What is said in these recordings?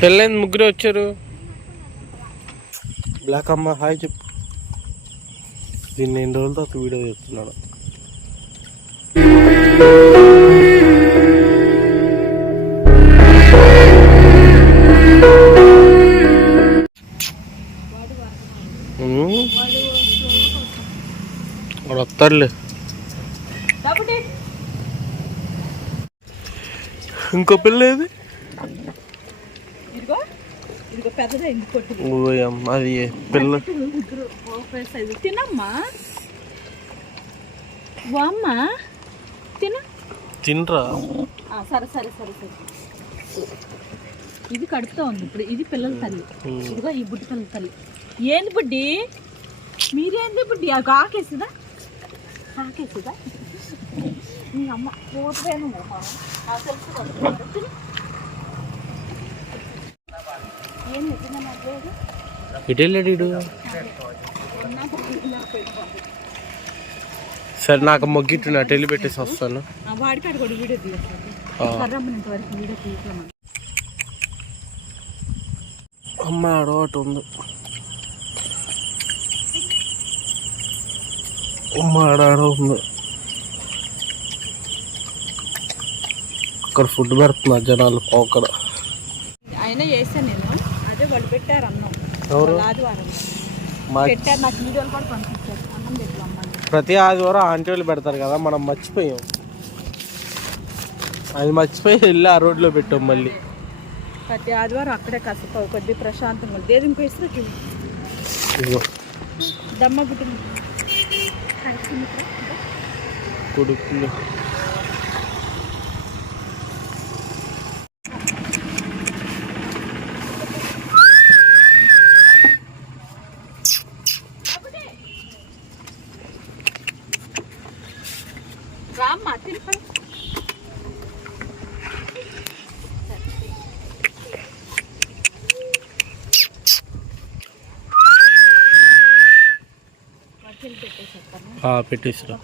పెళ్ళైంది ముగ్గురే వచ్చారు. బ్లాక్ అమ్మ హాయ్ చెప్పు. దీన్ని ఎన్ని రోజుల తర్వాత వీడియో చేస్తున్నాడు ఉమ్. వాడు వస్తాడులే. ఇంకో పిల్ల ఏది ఇదిగో ఇదిగో పెద్దదే ఇంటి కొట్టు ఓయమ్మ, అది పిల్ల. తినమ్మా. వామ్మ. తిన. తినరా? సరే సరే సరే సరే. ఇది కడుపుతో ఉంది ఇప్పుడు. ఇది పిల్లల తల్లి. ఇదిగో ఈ బుడ్డి పిల్లల తల్లి. ఏంది బుడ్డి? మీరేంది బుడ్డి? ఆ ఆకేసిదా ఆకేసిదా మీ అమ్మ పోతేను తెలుసు కదా. తిను. ఏంది తిన నాకు లేదు ఇటు వెళ్ళాడు ఇడు సరే నాకు మొగ్గిట్టు నా టెలి పెట్టేసి వస్తాను. అమ్మ ఆడ ఒకటి ఉంది. అమ్మ ఆడ ఆడ ఉంది. అక్కడ ఫుడ్ పెడుతున్నా జనాలు పోకడ అయినా చేశాను నేను అదే వాళ్ళు పెట్టారు అన్నం ఎవరు వాళ్ళు ఆదివారం మా పెట్టారు నాకు వీడియోలు కూడా పంపించారు అన్నం పెట్టి ప్రతి ఆదివారం ఆంటీ వాళ్ళు పెడతారు కదా మనం మర్చిపోయాం. అది మర్చిపోయి వెళ్ళి ఆ రోడ్లో పెట్టాం మళ్ళీ. ప్రతి ఆదివారం అక్కడే కాసేపు కొద్ది ప్రశాంతంగా ఇసుక దమ్మ గుడ్డు కొడుకులు. పెట్టేసిరా.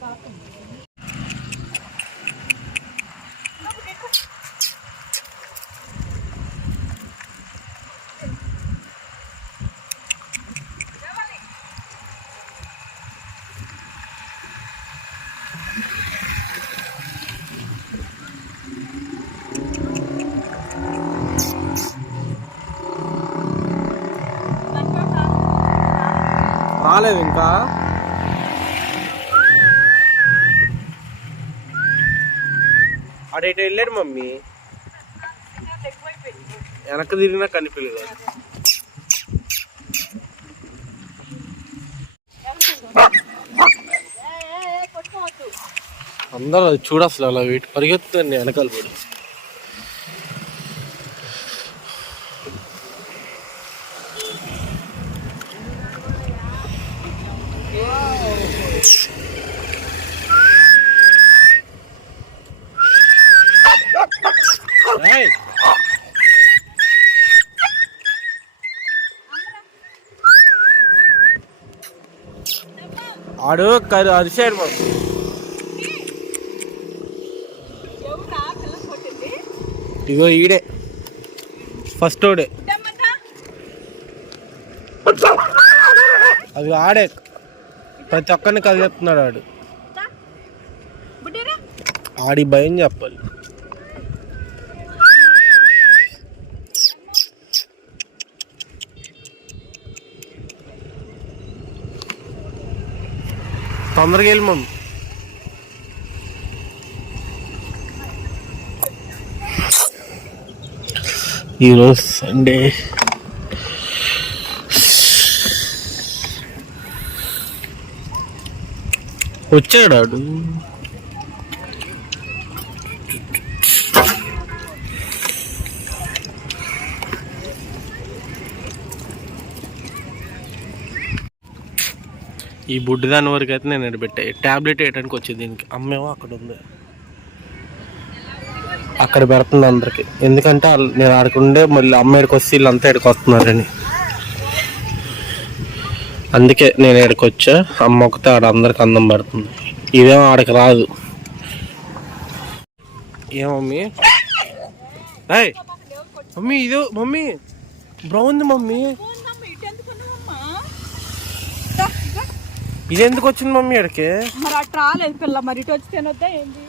రాలేదు ఇంకా. అడేట వెళ్ళాడు మమ్మీ. వెనక తిరిగినా కనిపించలేదు. అందరూ అది అసలు అలా వీటి పరిగెత్తుంది వెనకాల పడి. ఆడు కరు అరిసాడు మాకు ఇగో ఈడే. ఫస్ట్ ఓడే అది ఆడే. ప్రతి ఒక్కరిని కదిలేస్తున్నాడు ఆడు. ఆడి భయం చెప్పాలి. తొందరగా వెళ్ళి మమ్మీ ఈరోజు సండే వచ్చాడు ఈ బుడ్డి దాని వరకు అయితే నేను పెట్టా ట్యాబ్లెట్ వేయడానికి వచ్చేది దీనికి. అమ్మేమో అక్కడ ఉంది. అక్కడ పెడుతుంది అందరికి. ఎందుకంటే నేను ఆడుకుండే మళ్ళీ అమ్మ ఇక్కడికి వస్తే వీళ్ళంతా ఇక్కడికి వస్తున్నారని. అందుకే నేను ఇక్కడికి వచ్చా. అమ్మ ఒకతే ఆడ అందరికి అందం పడుతుంది. ఇదేమో ఆడకి రాదు. ఏమమ్మీ మమ్మీ? మమ్మీ ఇదో మమ్మీ. Brown mummy. ఇది ఎందుకు వచ్చింది మమ్మీ ఇక్కడికి? మరి అటు రాలేదు పిల్ల మరి ఇటు వచ్చి తినొద్దా ఏంది?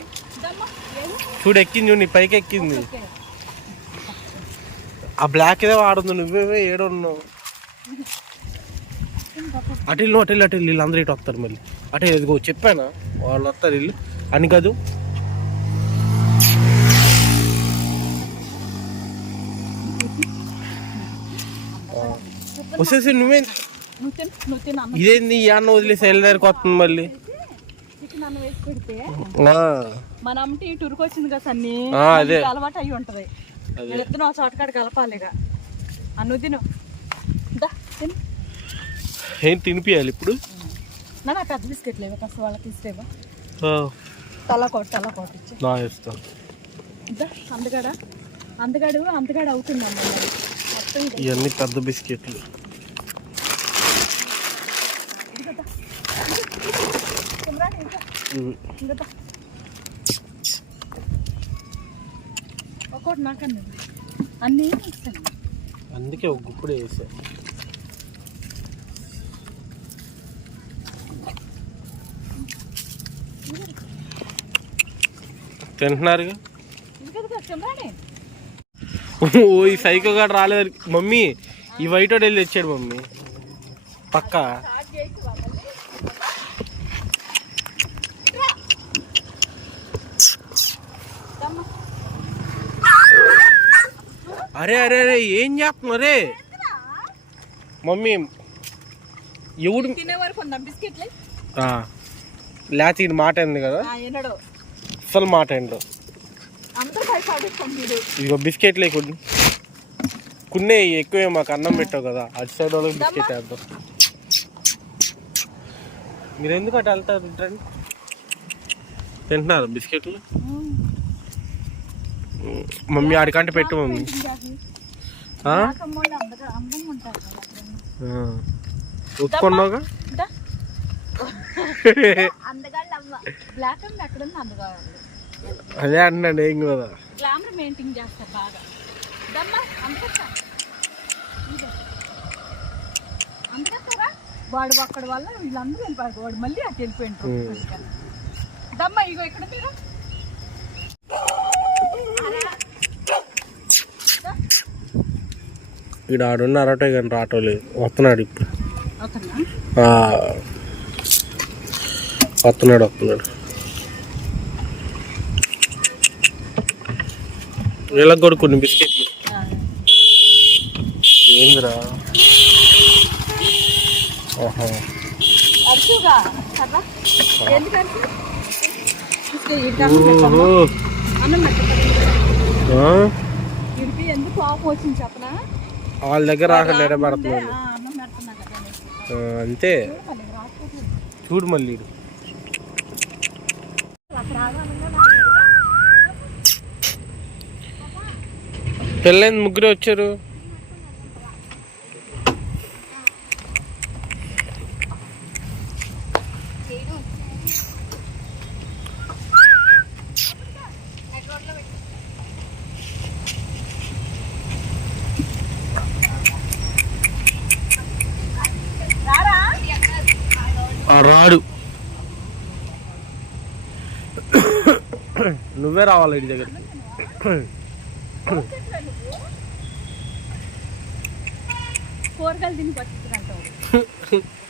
చూడు ఎక్కింది చూడు నీ పైకి ఎక్కింది. ఆ బ్లాక్ ఏదో వాడుంది నువ్వేవే ఏడున్నావు. అటు ఇల్లు అటు ఇల్లు అటు ఇల్లు వీళ్ళందరూ ఇటు వస్తారు మళ్ళీ. అటే ఎదుగో చెప్పానా? వాళ్ళు వస్తారు ఇల్లు అని కాదు. వచ్చేసి నువ్వే ఇదేంది? ఈ అన్న వదిలేసి వెళ్ళ దగ్గరకు వస్తుంది మళ్ళీ. చికెన్ అన్నం వేసి పెడితే మన అమ్మటి ఇటు ఉరికి వచ్చింది కదా సన్ని? అదే. అలవాటు అయి ఉంటది. వీళ్ళిద్దరు ఆ చోటకాడ కలపాలి ఇక. అన్ను తిను. ఏం తినిపియాలి ఇప్పుడు? నా పెద్ద బిస్కెట్ లేవు కాస్త వాళ్ళకి ఇస్తేవా తల కోట తల కోట ఇచ్చి. ఇస్తాను అందగాడ? అందగాడు అందగాడు అవుతుంది అమ్మ మరి. మొత్తం. ఇవన్నీ పెద్ద బిస్కెట్లు ఇదిగో దా. కుమ్రాని ఇంకా ఉమ్. ఇంకా దా. ఒక్కోటి అన్నీ అందుకే ఒక గుప్పుడు వేసా. తింటున్నారు ఓ ఈ సైకో గాడు రాలేదు మమ్మీ ఈ వైట్ వాడు వెళ్ళి తెచ్చాడు మమ్మీ. పక్క? అరే అరే అరే ఏం చేస్తున్నావు రే మమ్మీ ఎవడు లేకపోతే ఇది మాట అయింది కదా? అసలు మాట ఏంటో మీరు. ఇదిగో బిస్కెట్లే కొన్ని కొన్ని ఎక్కువే మాకు అన్నం పెట్టావు కదా. అటు సైడ్ వాళ్ళకి బిస్కెట్ వేద్దాం. మీరు ఎందుకు అటు వెళ్తారు తింటున్నారు బిస్కెట్లు? మమ్మీ ఆడికంటే పెట్టు మమ్మీ. ఒప్పుకున్నావుగా అదే అన్నాడు ఏం కదా గ్లామర్ మెయింటైన్ చేస్తారు బాగా వాడు అక్కడ వల్ల వీళ్ళందరూ వెళ్ళిపోయారు. వాడు మళ్ళీ అటు వెళ్ళిపోయింటారు. దమ్మా ఇగో ఇక్కడ మీరు. ఇక్కడ ఆడున్న అరటే కానీ రావటం లేదు. వస్తున్నాడు ఇప్పుడు. వస్తున్నాడు వస్తున్నాడు. వీళ్ళకి కూడా కొన్ని బిస్కెట్లు. ఏందిరా? ఆహా. ఎందుకు కోపం వచ్చింది చెప్పనా? వాళ్ళ దగ్గర రాకుండా రాకముందే, పడుతున్నాడు ఆ, అన్నం పెడుతున్నా కదా అనేసి. అంతే. చూడు మళ్ళీ పెళ్ళైంది ముగ్గురు వచ్చారు. ఆ రాడు. నువ్వే రావాలి ఇంటి దగ్గర కూరగాయలు తిని